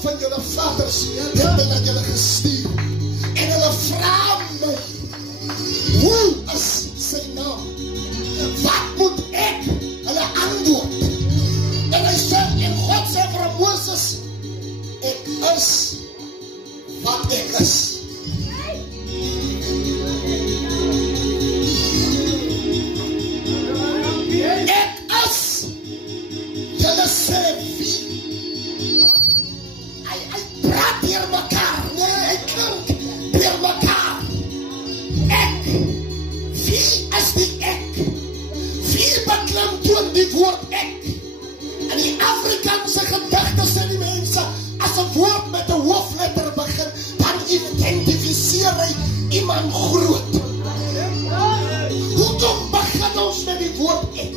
God van julle vaders het my na julle gestuur. En hulle vra my, hoe is sy naam? Wat moet ek hulle antwoord? En hy sê, en God sê vir Moses, ek is wat ek is. Ek is. Julle sê wie? Hy praat hier mekaar. Nee, hy klink hier mekaar. Ek. Wie is die ek? Wie beklemtoon die woord ek? In die Afrikaanse gedigte sê die mense, as 'n woord met 'n hoofletter begin, dan identifiseer hy iemand groot. Hoekom begin ons met die woord ek?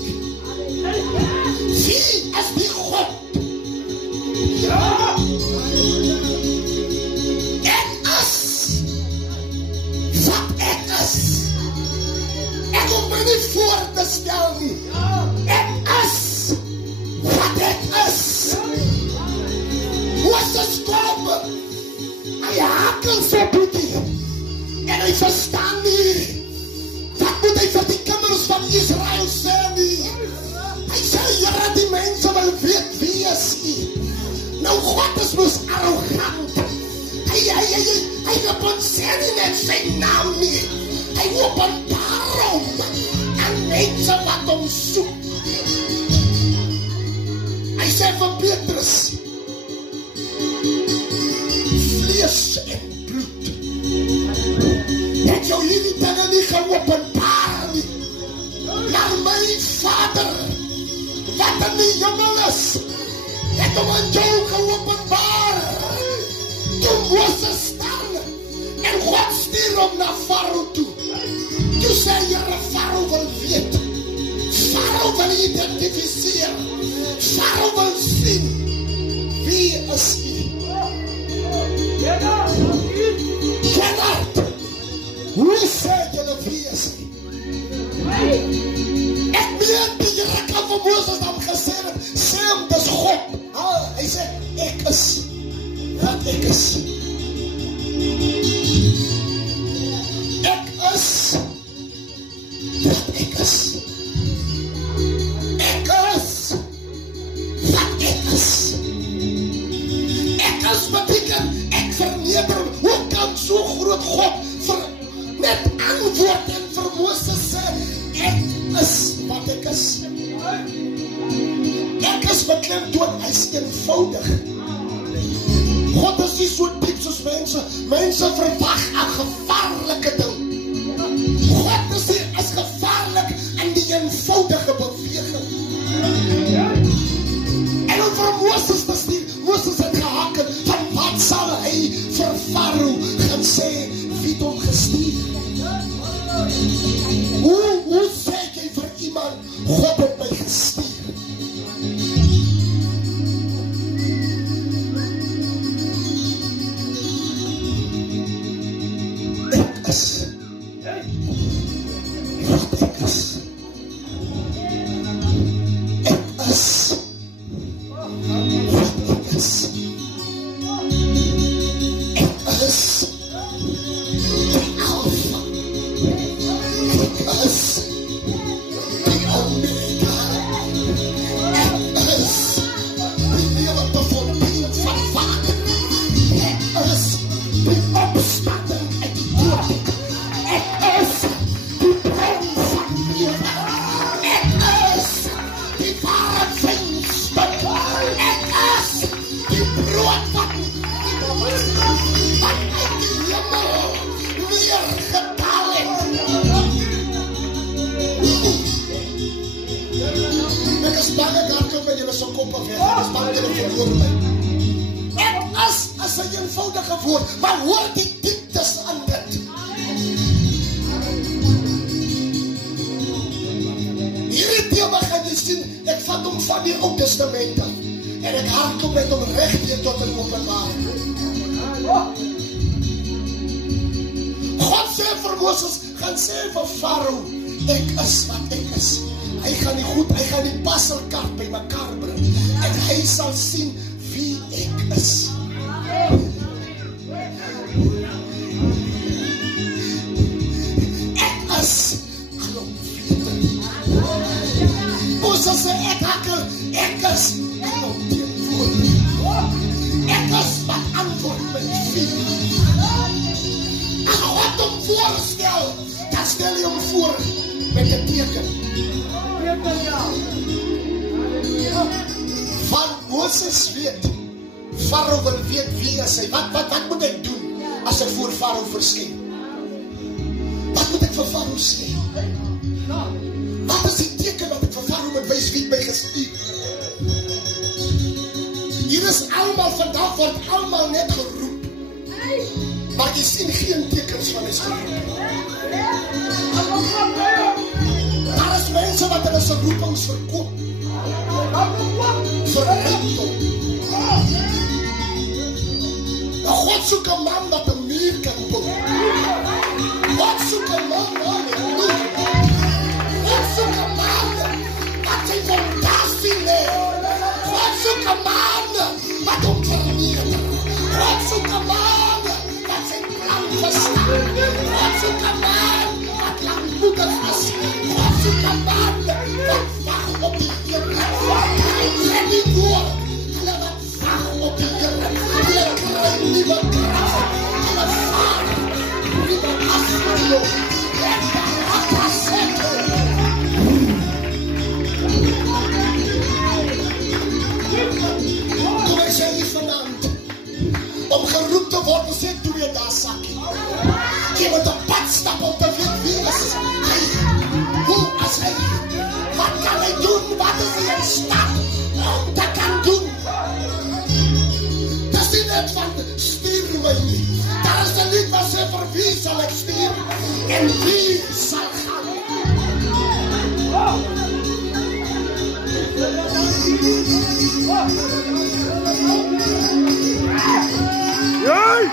Wie is die God? Ja. Ek is wat ek is. Ek hoef my nie voor te stel nie. Ek is wat ek is. Moses kom. Hy hakel sy boetie. En hy verstaan nie. Wat moet hy vir die kinders van Israel sê nie? Hy sê, Here, die mense wil weet wie is hy. Nou God is mos arrogant. Hy sê nie net sy naam nie. Hy openbaar hom aan mense wat hom soek. Hy sê vir Petrus, vlees en bloed het jou hierdie dinge nie geopenbaar nie, maar my Vader wat in die hemel is het hom aan jou geopenbaar. Toe Moses staan en God stuur hom na Farao toe. Toe sê Here, Farao wil weet, Farao wil identifiseer, Farao wil sien, wie is hy? Gerard, hoe sê julle wie is hy? Ek meen die Here kan vir Moses dan gesê het, sê hom, dis God. Hy sê, ek is wat ek is. Ek is wat ek is. Ek is wat ek is. Ek is beteken, ek verneder. Hoe kan so groot God met antwoord en vir Moses sê, ek is wat ek is. Ek is beklemtoon, hy is eenvoudig. God is nie so diep soos mense. Mense verwag 'n gevaarlike ding. God is nie as gevaarlik in die eenvoudige beweging. En om vir Moses te stuur, Moses het gehaken, van wat sal hy vir Farao gaan sê, wie het hom gestuur? Hoe sê jy vir iemand, God het my gestuur? Moses weet, Farao wil weet wie is hy. Wat moet ek doen as ek voor Farao verskyn? Wat moet ek vir Farao sê? Wat is die teken wat ek vir Farao moet wys wie my gestuur? Hier is almal vandag, word almal net geroep. Maar jy sien geen tekens van is geroep. Daar is mense wat hulle se roepings verkoop. Vir rykdom. God soek 'n man wat 'n muur kan bou. God soek 'n man, God soek 'n man wat sy fondasie lê. God soek 'n man wat hom vernietig. God soek 'n man wat sy plan verstaan. God soek 'n man wat lankmoedig is. God soek 'n man wat wag op die Here. Hy die woord, hulle wat wag op die Here. Hulle kry nuwe krag. Hulle vaar nuwe afsluiting. Kom ek sê nie vanaand, om geroep te word, sê toe jy daar sakkie. Jy moet op pad stap om te weet wie is hy. Hoe is hy? Wat kan hy doen? Wat is hy in staat om te kan doen? Dat is nie net van stuur my nie. Daar is 'n lied wat sê vir wie sal ek stuur en wie sal gaan. Yay!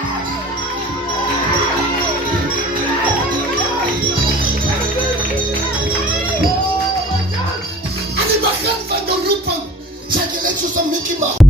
Aan die begin van de roeping, zeg je net zoals een Mickey Mouse.